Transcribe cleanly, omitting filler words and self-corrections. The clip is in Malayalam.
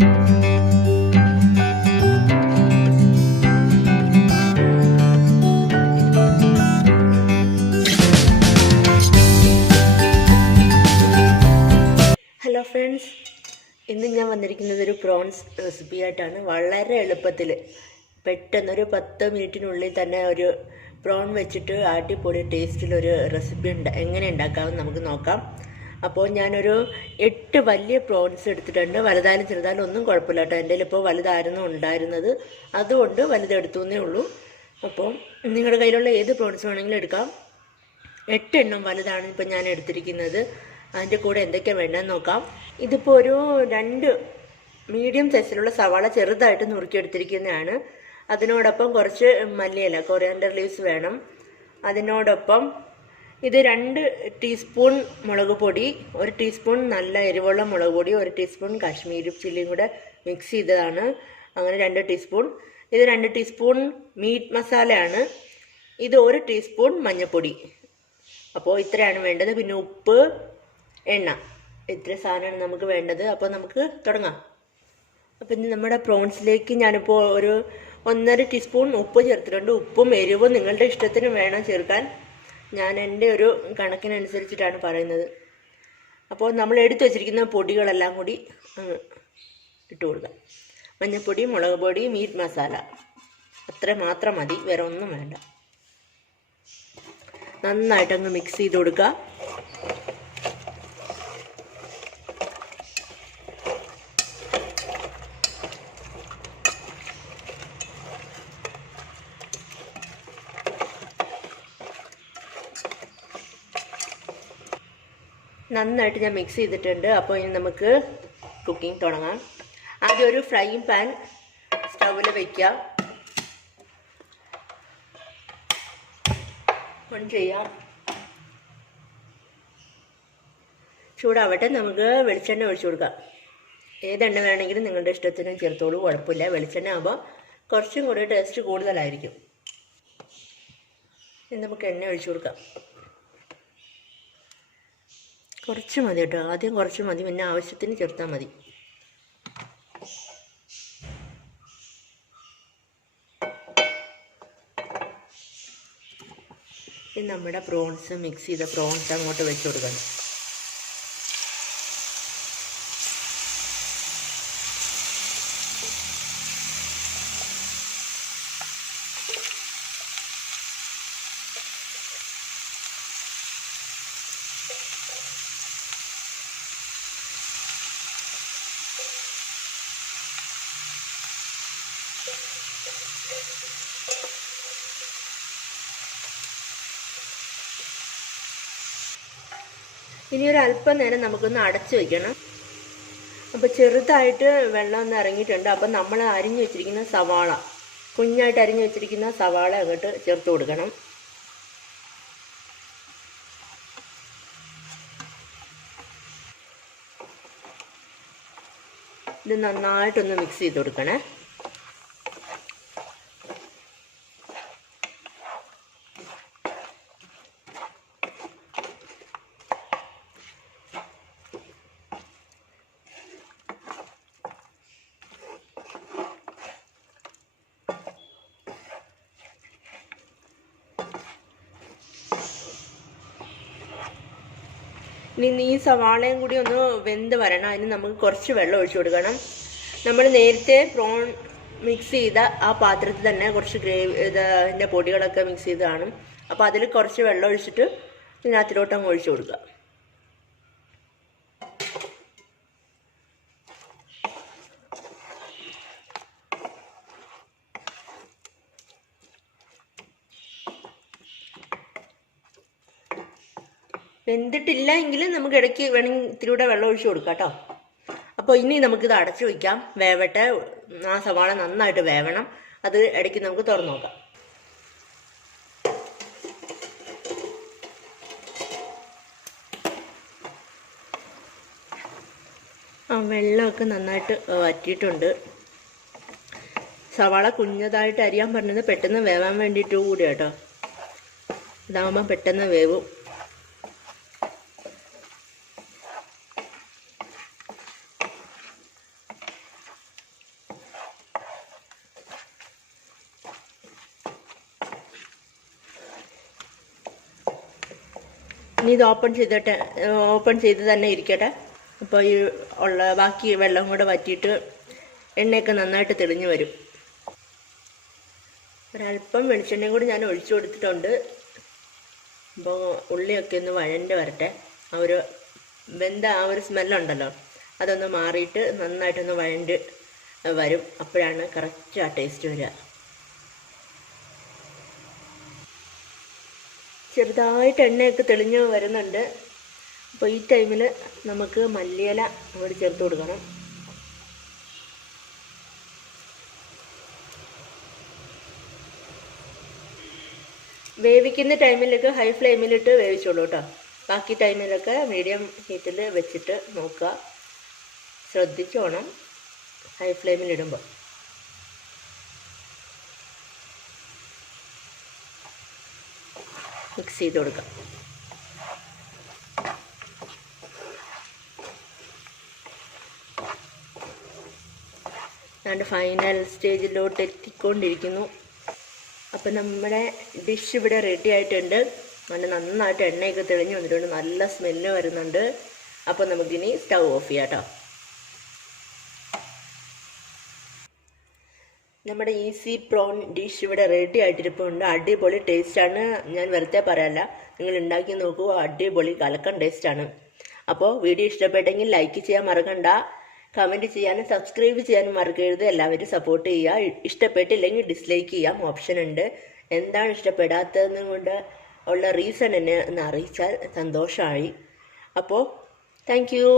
ഹലോ ഫ്രണ്ട്സ്, ഇന്ന് ഞാൻ വന്നിരിക്കുന്നത് ഒരു പ്രോൺസ് റെസിപ്പി ആയിട്ടാണ്. വളരെ എളുപ്പത്തിൽ പെട്ടെന്നൊരു 10 മിനിറ്റിനുള്ളിൽ തന്നെ ഒരു പ്രോൺ വെച്ചിട്ട് അടിപൊളി ടേസ്റ്റിലൊരു റെസിപ്പി എങ്ങനെ ഉണ്ടാക്കാമെന്ന് നമുക്ക് നോക്കാം. അപ്പോൾ ഞാനൊരു 8 വലിയ പ്രോൺസ് എടുത്തിട്ടുണ്ട്. വലുതായാലും ചെറുതായാലും ഒന്നും കുഴപ്പമില്ല കേട്ടോ. എൻ്റെ ഇപ്പോൾ വലുതായിരുന്നു ഉണ്ടായിരുന്നത്, അതുകൊണ്ട് വലുതെടുത്തു എന്നേ ഉള്ളൂ. അപ്പോൾ നിങ്ങളുടെ കയ്യിലുള്ള ഏത് പ്രോൺസ് വേണമെങ്കിലും എടുക്കാം. 8 എണ്ണം വലുതാണ് ഇപ്പോൾ ഞാൻ എടുത്തിരിക്കുന്നത്. അതിൻ്റെ കൂടെ എന്തൊക്കെയാണ് വേണ്ടതെന്ന് നോക്കാം. ഇതിപ്പോൾ ഒരു 2 മീഡിയം സൈസിലുള്ള സവാള ചെറുതായിട്ട് നുറുക്കിയെടുത്തിരിക്കുന്നതാണ്. അതിനോടൊപ്പം കുറച്ച് മല്ലിയില, കൊറിയാണ്ടർ ലീവ്സ് വേണം. അതിനോടൊപ്പം ഇത് 2 ടീസ്പൂൺ മുളക് പൊടി, 1 ടീസ്പൂൺ നല്ല എരിവുള്ള മുളക് പൊടി, 1 ടീസ്പൂൺ കാശ്മീരി ചില്ലിയും കൂടെ മിക്സ് ചെയ്തതാണ്. അങ്ങനെ 2 ടീസ്പൂൺ. ഇത് 2 ടീസ്പൂൺ മീറ്റ് മസാലയാണ്. ഇത് 1 ടീസ്പൂൺ മഞ്ഞൾപ്പൊടി. അപ്പോൾ ഇത്രയാണ് വേണ്ടത്. പിന്നെ ഉപ്പ്, എണ്ണ, ഇത്ര സാധനമാണ് നമുക്ക് വേണ്ടത്. അപ്പോൾ നമുക്ക് തുടങ്ങാം. അപ്പോൾ ഇനി നമ്മുടെ പ്രോൺസിലേക്ക് ഞാനിപ്പോൾ ഒരു 1.5 ടീസ്പൂൺ ഉപ്പ് ചേർത്തിട്ടുണ്ട്. ഉപ്പും എരിവും നിങ്ങളുടെ ഇഷ്ടത്തിന് വേണം ചേർക്കാൻ. ഞാൻ എൻ്റെ ഒരു കണക്കിനനുസരിച്ചിട്ടാണ് പറയുന്നത്. അപ്പോൾ നമ്മൾ എടുത്തു വച്ചിരിക്കുന്ന പൊടികളെല്ലാം കൂടി ഇട്ട് കൊടുക്കാം. മഞ്ഞൾപ്പൊടി, മുളക് പൊടി, മീറ്റ് മസാല, അത്ര മാത്രം മതി, വേറെ ഒന്നും വേണ്ട. നന്നായിട്ടങ്ങ് മിക്സ് ചെയ്ത് കൊടുക്കുക. നന്നായിട്ട് ഞാൻ മിക്സ് ചെയ്തിട്ടുണ്ട്. അപ്പോൾ ഇനി നമുക്ക് കുക്കിംഗ് തുടങ്ങാം. ആദ്യം ഒരു ഫ്രൈയിങ് പാൻ സ്റ്റൗവിൽ വയ്ക്കുക. ഓൺ ചെയ്യാം. ചൂടാവട്ടെ. നമുക്ക് വെളിച്ചെണ്ണ ഒഴിച്ചു കൊടുക്കാം. ഏതെണ്ണ വേണമെങ്കിലും നിങ്ങളുടെ ഇഷ്ടത്തിന് ചേർത്തോളൂ, കുഴപ്പമില്ല. വെളിച്ചെണ്ണ ആകുമ്പോൾ കുറച്ചും കൂടി ടേസ്റ്റ് കൂടുതലായിരിക്കും. ഇനി നമുക്ക് എണ്ണ ഒഴിച്ചു കൊടുക്കാം. കുറച്ച് മതി കേട്ടോ. ആദ്യം കുറച്ച് മതി, പിന്നെ ആവശ്യത്തിന് ചേർത്താൽ മതി. ഇനി നമ്മുടെ പ്രോൺസ്, മിക്സ് ചെയ്ത പ്രോൺസ് അങ്ങോട്ട് വെച്ച് കൊടുക്കണം. ഇനി ഒരു അല്പം നേരം നമുക്കൊന്ന് അടച്ചു വയ്ക്കണം. അപ്പോൾ ചെറുതായിട്ട് വെള്ളം ഒന്ന് ഇറങ്ങിയിട്ടുണ്ട്. അപ്പം നമ്മൾ അരിഞ്ഞു വെച്ചിരിക്കുന്ന സവാള, കുഞ്ഞായിട്ട് അരിഞ്ഞു വെച്ചിരിക്കുന്ന സവാള അങ്ങോട്ട് ചേർത്ത് കൊടുക്കണം. ഇത് നന്നായിട്ടൊന്ന് മിക്സ് ചെയ്ത് കൊടുക്കണേ. ഇനി ഈ സവാളയും കൂടി ഒന്ന് വെന്ത് വരണം. അതിന് നമുക്ക് കുറച്ച് വെള്ളം ഒഴിച്ചു കൊടുക്കണം. നമ്മൾ നേരത്തെ പ്രോൺ മിക്സ് ചെയ്ത ആ പാത്രത്തിൽ തന്നെ കുറച്ച് ഇതിൻ്റെ പൊടികളൊക്കെ മിക്സ് ചെയ്ത് കാണും. അപ്പോൾ അതിൽ കുറച്ച് വെള്ളം ഒഴിച്ചിട്ട് ഇതിനകത്തിലോട്ട് അങ്ങ് ഒഴിച്ചു കൊടുക്കുക. വെന്തിട്ടില്ല എങ്കിൽ നമുക്ക് ഇടയ്ക്ക് വേണമെങ്കിൽ ഇത്തിരി കൂടെ വെള്ളം ഒഴിച്ചു കൊടുക്കാം കേട്ടോ. അപ്പോൾ ഇനി നമുക്കിത് അടച്ചു വയ്ക്കാം, വേവട്ടെ. ആ സവാള നന്നായിട്ട് വേവണം. അത് ഇടയ്ക്ക് നമുക്ക് തുറന്നു നോക്കാം. വെള്ളമൊക്കെ നന്നായിട്ട് വറ്റിയിട്ടുണ്ട്. സവാള കുഞ്ഞതായിട്ട് അരിയാൻ പറഞ്ഞത് പെട്ടെന്ന് വേവാൻ വേണ്ടിയിട്ട് കൂടി കേട്ടോ. ഇതാകുമ്പോൾ പെട്ടെന്ന് വേവും. ഇനി ഇത് ഓപ്പൺ ചെയ്ത് തന്നെ ഇരിക്കട്ടെ. അപ്പോൾ ഈ ബാക്കി വെള്ളം കൂടെ വറ്റിയിട്ട് എണ്ണയൊക്കെ നന്നായിട്ട് തെളിഞ്ഞു വരും. ഒരല്പം വെളിച്ചെണ്ണയും കൂടി ഞാൻ ഒഴിച്ചു കൊടുത്തിട്ടുണ്ട്. അപ്പോൾ ഉള്ളിയൊക്കെ ഒന്ന് വഴണ്ട് വരട്ടെ. ആ ഒരു സ്മെല്ലുണ്ടല്ലോ, അതൊന്ന് മാറിയിട്ട് നന്നായിട്ടൊന്ന് വഴണ്ട് വരും. അപ്പോഴാണ് കറക്റ്റ് ആ ടേസ്റ്റ് വരിക. ചെറുതായിട്ട് എണ്ണയൊക്കെ തെളിഞ്ഞ് വരുന്നുണ്ട്. അപ്പോൾ ഈ ടൈമിൽ നമുക്ക് മല്ലിയില അങ്ങോട്ട് ചേർത്ത് കൊടുക്കണം. വേവിക്കുന്ന ടൈമിലൊക്കെ ഹൈ ഫ്ലെയിമിലിട്ട് വേവിച്ചോളൂ കേട്ടോ. ബാക്കി ടൈമിലൊക്കെ മീഡിയം ഹീറ്റിൽ വെച്ചിട്ട് നോക്കുക. ശ്രദ്ധിച്ചോണം ഹൈ ഫ്ലെയിമിലിടുമ്പോൾ. മിക്സ് ചെയ്ത് കൊടുക്കാം. ഞാൻ ഫൈനൽ സ്റ്റേജിലോട്ട് എത്തിക്കൊണ്ടിരിക്കുന്നു. അപ്പം നമ്മുടെ ഡിഷ് ഇവിടെ റെഡി ആയിട്ടുണ്ട്. നന്നായിട്ട് എണ്ണയൊക്കെ തെളിഞ്ഞ് വന്നിട്ടുണ്ട്. നല്ല സ്മെല്ല് വരുന്നുണ്ട്. അപ്പോൾ നമുക്കിനി സ്റ്റൗ ഓഫ് ചെയ്യാം കേട്ടോ. നമ്മുടെ ഈസി പ്രോൺ ഡിഷ് ഇവിടെ റെഡി ആയിട്ടിരിപ്പുണ്ട്. അടിപൊളി ടേസ്റ്റാണ്. ഞാൻ വെറുതെ പറയാല്ല, നിങ്ങൾ ഉണ്ടാക്കി നോക്കൂ. അടിപൊളി കലക്കൻ ടേസ്റ്റാണ്. അപ്പോൾ വീഡിയോ ഇഷ്ടപ്പെട്ടെങ്കിൽ ലൈക്ക് ചെയ്യാൻ മറക്കണ്ട. കമൻറ്റ് ചെയ്യാനും സബ്സ്ക്രൈബ് ചെയ്യാനും മറക്കരുത്. എല്ലാവരും സപ്പോർട്ട് ചെയ്യുക. ഇഷ്ടപ്പെട്ടില്ലെങ്കിൽ ഡിസ്ലൈക്ക് ചെയ്യാം, ഓപ്ഷൻ ഉണ്ട്. എന്താണ് ഇഷ്ടപ്പെടാത്തതെന്നും കൊണ്ട് ഉള്ള റീസൺ എന്നെ ഒന്ന് അറിയിച്ചാൽ സന്തോഷമായി. അപ്പോൾ താങ്ക് യു.